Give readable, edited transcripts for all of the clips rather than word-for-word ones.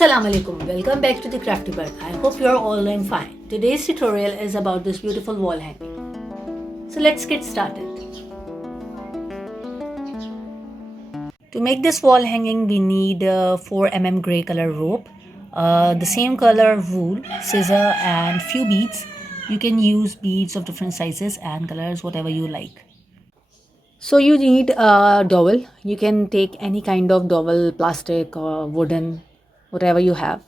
Assalamu alaikum. Welcome back to the Crafty Bird. I hope you are all doing fine. Today's tutorial is about this beautiful wall hanging. So let's get started. To make this wall hanging, we need 4 mm gray color rope, the same color wool, scissor, and few beads. You can use beads of different sizes and colors, whatever you like. So you need a dowel. You can take any kind of dowel, plastic or wooden, whatever you have.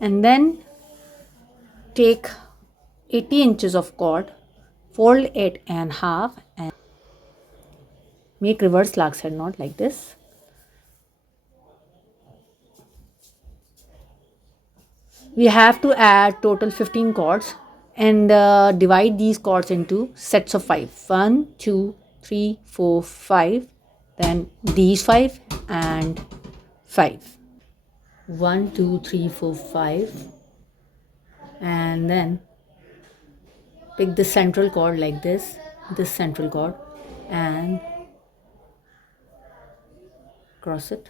And then take 80 inches of cord, fold it in half and make reverse lark side knot like this. We have to add total 15 cords and divide these cords into sets of 5. 1, 2, 3, 4, 5. Then these 5 and 5. 1, 2, 3, 4, 5. And then pick the central cord like this central cord, and cross it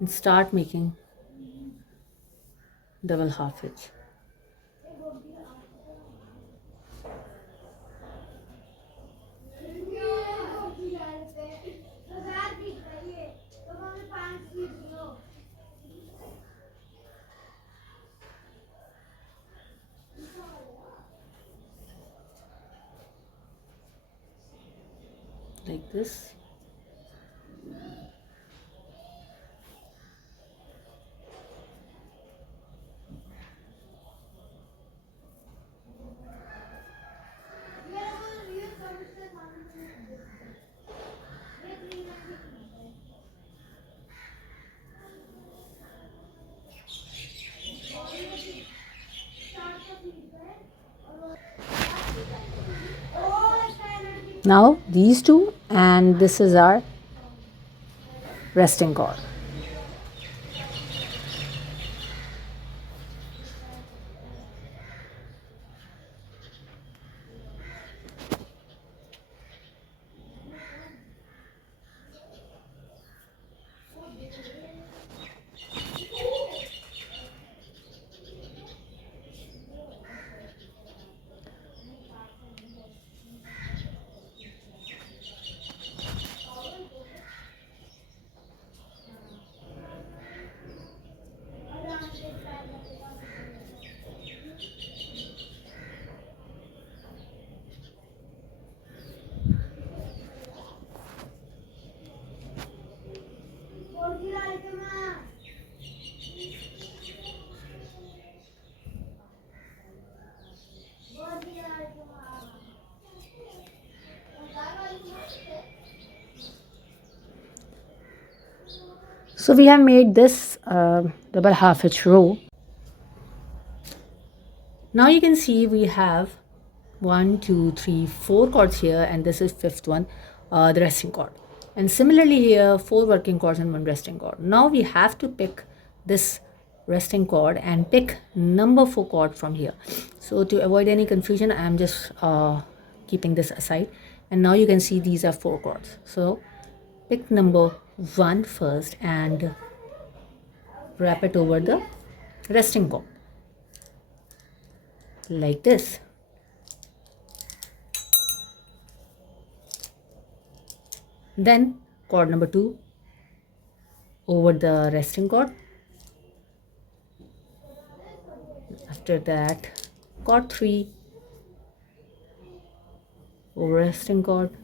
and start making double half hitch. Like this. Now these two, and this is our resting cord. So we have made this double half hitch row. Now you can see we have 1, 2, 3, 4 cords here, and this is fifth one, the resting cord. And similarly here, 4 working cords and 1 resting cord. Now we have to pick this resting cord and pick number 4 cord from here. So to avoid any confusion, I am just keeping this aside. And now you can see these are 4 cords. So pick number 1 first and wrap it over the resting cord like this. Then cord number 2 over the resting cord. After that, cord 3 over resting cord.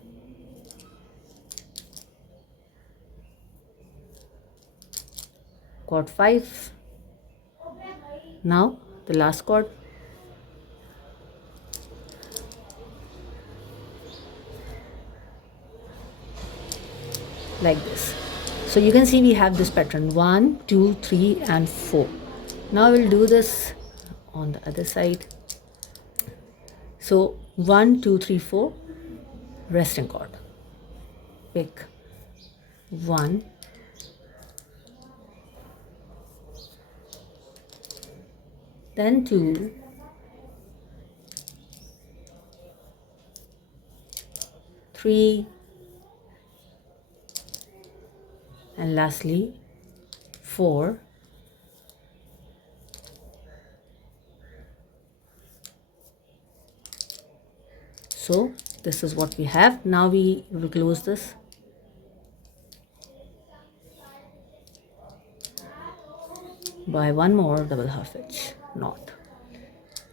Cord 5. Now the last cord. Like this. So you can see we have this pattern 1, 2, 3 and 4. Now we'll do this on the other side. So 1, 2, 3, 4 resting cord. Pick 1, then 2, 3, and lastly 4. So this is what we have. Now we will close this. By one more double half hitch knot.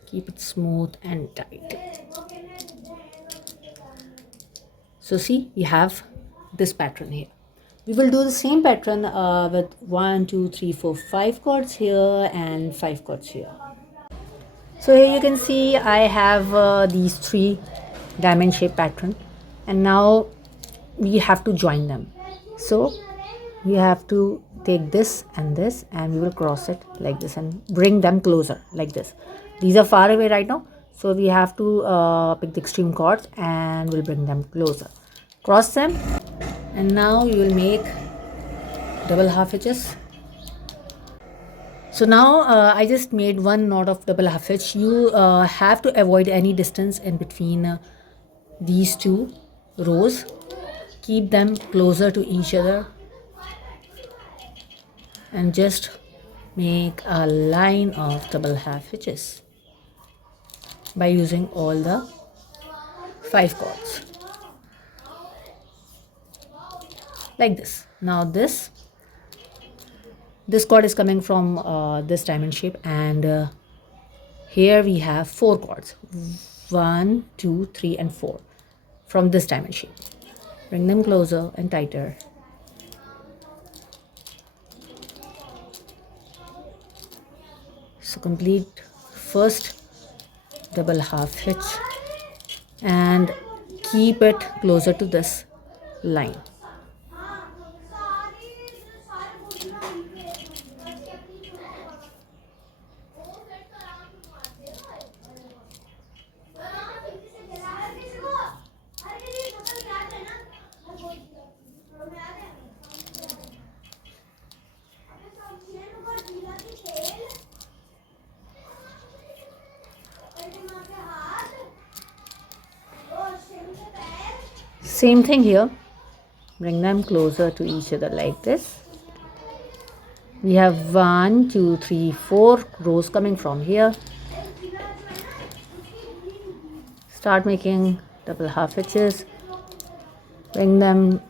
Keep it smooth and tight. So see, we have this pattern here. We will do the same pattern with 1, 2, 3, 4, 5 cords here and 5 cords here. So here you can see I have these 3 diamond shape pattern, and now we have to join them. So we have to take this, and we will cross it like this and bring them closer like this. These are far away right now, so we have to pick the extreme cords and we'll bring them closer. Cross them, and now we will make double half hitches. So now I just made one knot of double half hitch. You have to avoid any distance in between these 2 rows. Keep them closer to each other and just make a line of double half hitches by using all the 5 cords like this. Now this cord is coming from this diamond shape, and here we have 4 cords, 1, 2, 3 and 4 from this diamond shape. Bring them closer and tighter. So complete first double half hitch and keep it closer to this line. Same thing here. Bring them closer to each other like this. We have 1, 2, 3, 4 rows coming from here. Start making double half hitches. Bring them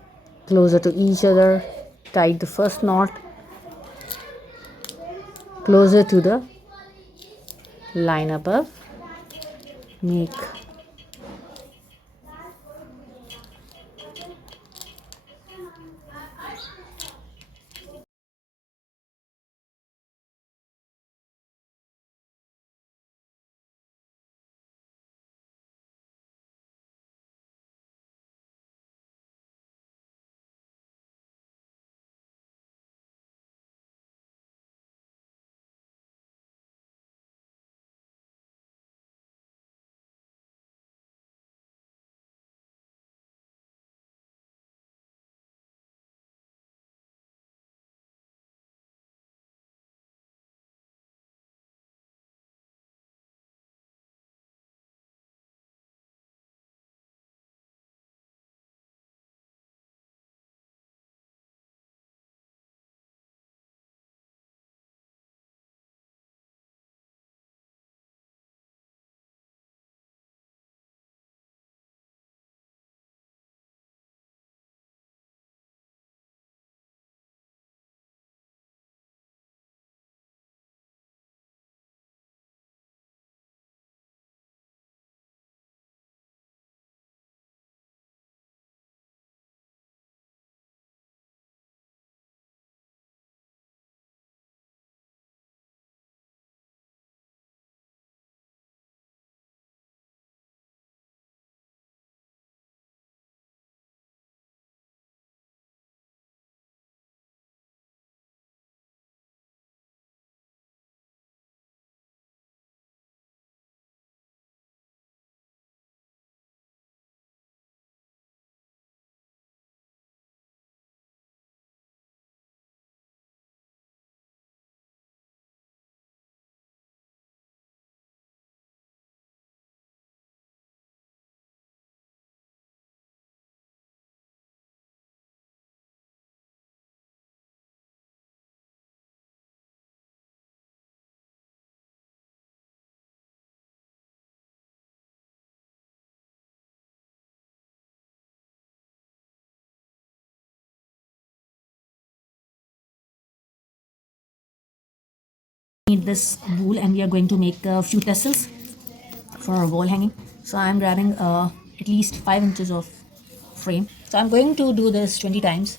closer to each other. Tie the first knot closer to the line above. Make Need this wool and we are going to make a few tassels for our wall hanging. So I'm grabbing at least 5 inches of frame. So I'm going to do this 20 times.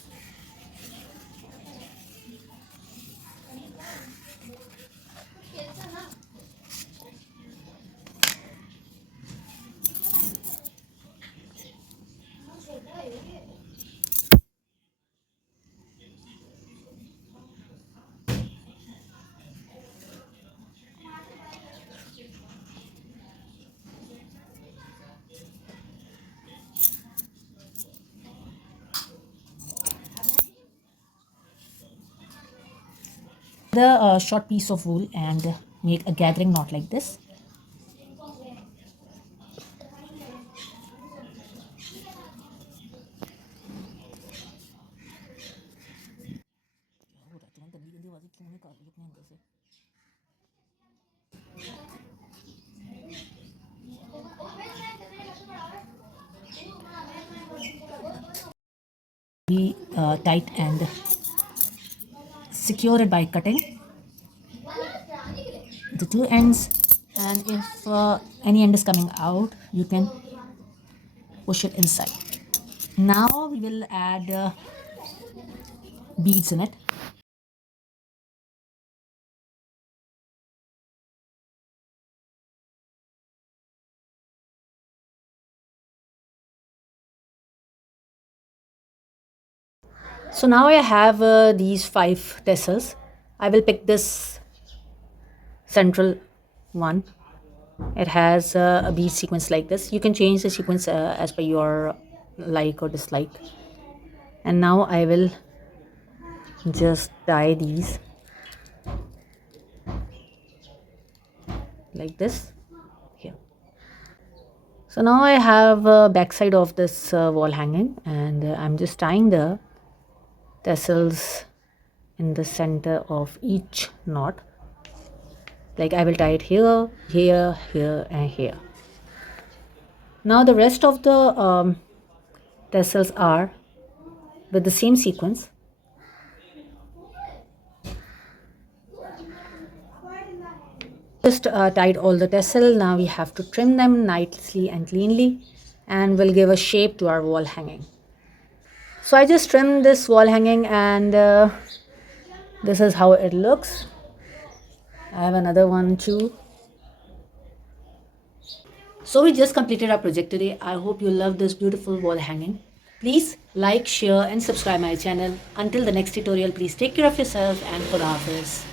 The short piece of wool and make a gathering knot like this. Be tight and secure it by cutting the two ends, and if any end is coming out you can push it inside. Now we will add beads in it. So now I have these 5 tassels. I will pick this central one. It has a bead sequence like this. You can change the sequence as per your like or dislike. And now I will just tie these like this here. So now I have backside of this wall hanging, and I'm just tying the tassels in the center of each knot. Like I will tie it here, here, here, and here. Now the rest of the tassels are with the same sequence. Just tied all the tassel. Now we have to trim them nicely and cleanly, and will give a shape to our wall hanging. So I just trimmed this wall hanging, and this is how it looks. I have another one too. So we just completed our project today. I hope you love this beautiful wall hanging. Please like, share and subscribe my channel. Until the next tutorial, please take care of yourself and Khuda Hafiz.